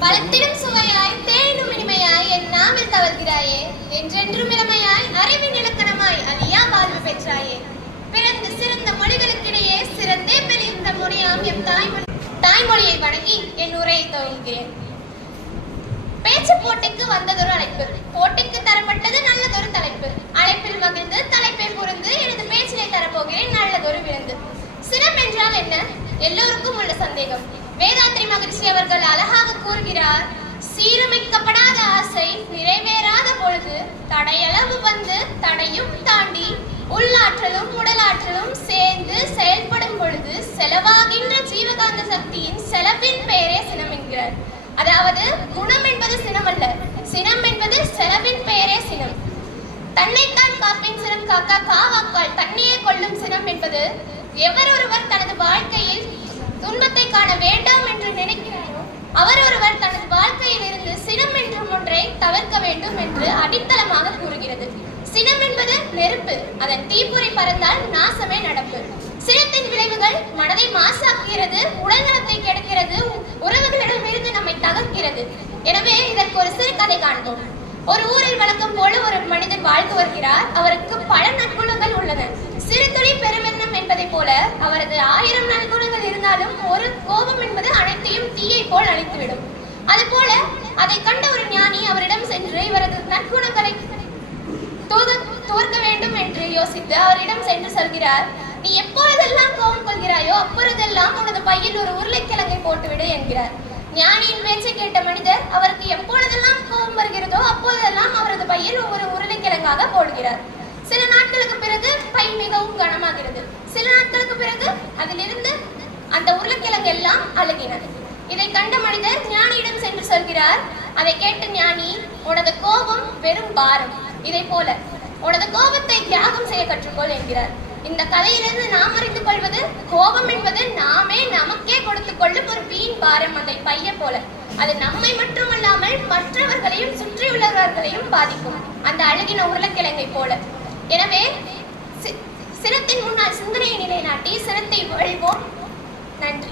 பலத்திடும் சுவையாய் தேனும் இனிமையாய் என் நாமில் தவழ்கிறாயே. என்றென்றும் இளமையாய் அறிவின் இலக்கணமாய் அழியா வாழ்வு பெற்றாயே. பிறந்து சிறந்த மொழிகளுக்கிடையே சிறந்தே பெரிந்த மொழியாம் எம் தாய்மொழி தாய்மொழியை வணங்கி என் உரையை துவங்குகிறேன். பேச்சு போட்டிக்கு வந்ததொரு அழைப்பு. போட்டிக்கு தரப்பட்டது நல்லதொரு தலைப்பு. அழைப்பில் மகிழ்ந்து தலைப்பை புரிந்து எனது பேச்சிலே தரப்போகிறேன் நல்லதொரு விருந்து. சிரம் என்றால் என்ன? எல்லோருக்கும் உள்ள சந்தேகம். வேதாத்ரி மகிழ்ச்சி அவர்கள் அழகாக கூறுகிறார் சீரமைக்கப்படாத ஆசை நிறைவேறாத பொழுது தடையளவு வந்து தடையும் தாண்டி உள்ளாற்றலும் உடலாற்றலும் சேர்ந்து செயல்படும் பொழுது செலவாகின்ற ஜீவகாந்த சக்தியின் செலவின் பெயரே சினம் என்கிறார். அதாவது குணம் என்பது சினம் அல்ல சினம் என்பது செலவின் பெயரே சினம். தன்னைத்தான் காப்பின் சினம் காக்கா காவாக்கால் தன்னையே கொள்ளும் சினம் என்பது எவரொருவர் தனது துன்பத்தை காண வேண்டாம் என்று நினைக்கிறாரோ? அவர் ஒருவர் தனது வாழ்க்கையில் இருந்து சினம் என்றும் ஒன்றை தவிர்க்க வேண்டும் என்று அடித்தளமாக கூறுகிறது. சினம் என்பது நெருப்பு. அதன் தீப்பொறி பறந்தால் நாசமே நடப்பு. சினத்தின் விளைவுகள் மனதை மாசாக்குகிறது உடல் நலத்தை கெடுக்கிறது உறவுகளிடமிருந்து நம்மை தகர்க்கிறது. எனவே இதற்கு ஒரு சிறு கதை காண்போம். ஒரு ஊரில் வழக்கம் போல ஒரு மனிதர் வாழ்ந்து வருகிறார். அவருக்கு பல நற்குணங்கள் உள்ளன. போல் அழித்துவிடும். அதுபோல அதை கண்ட ஒரு ஞானி அவரிடம் சென்று இவரது நற்குணங்களை தோற்க வேண்டும் என்று யோசித்து அவரிடம் சென்று சொல்கிறார் நீ எப்பொழுதெல்லாம் கோபம் கொள்கிறாயோ அப்பொழுதெல்லாம் உனது பையில் ஒரு உருளைக்கிழங்கை போட்டுவிடு என்கிறார். ஞானியின் பேச்சை கேட்ட மனிதர் அவருக்கு எப்பொழுதெல்லாம் கோபம் வருகிறதோ அப்பொழுதெல்லாம் அவரது பையில் ஒரு உருளைக்கிழங்காக போடுகிறார். சில நாட்களுக்கு பிறகு பை மிகவும் கனமாகிறது. சில நாட்களுக்கு பிறகு அதிலிருந்து அந்த உருளைக்கிழங்கு எல்லாம் அழுகினது. இதை கண்ட மனிதர் ஞானியிடம் சென்று சொல்கிறார் அதை கேட்ட ஞானி உனது கோபம் வெறும் பாரம். இதை போல உனது கோபத்தை தியாகம் செய்ய கற்றுக்கொள் என்கிறார். இந்த கதையிலிருந்து நாம் அறிந்து கொள்வது கோபம் என்பது நாமே நமக்கே கொடுத்துக் கொள்ளும் ஒரு வீண் பாரம். அதை பைய போல அது நம்மை மட்டுமல்லாமல் மற்றவர்களையும் சுற்றியுள்ளவர்களையும் பாதிக்கும். அந்த அழுகின உருளைக்கிழங்கை போல. எனவே சி- சினத்தின் முன்னால் சிந்தனையை நிலைநாட்டி சினத்தை வழிவோம் நன்றி.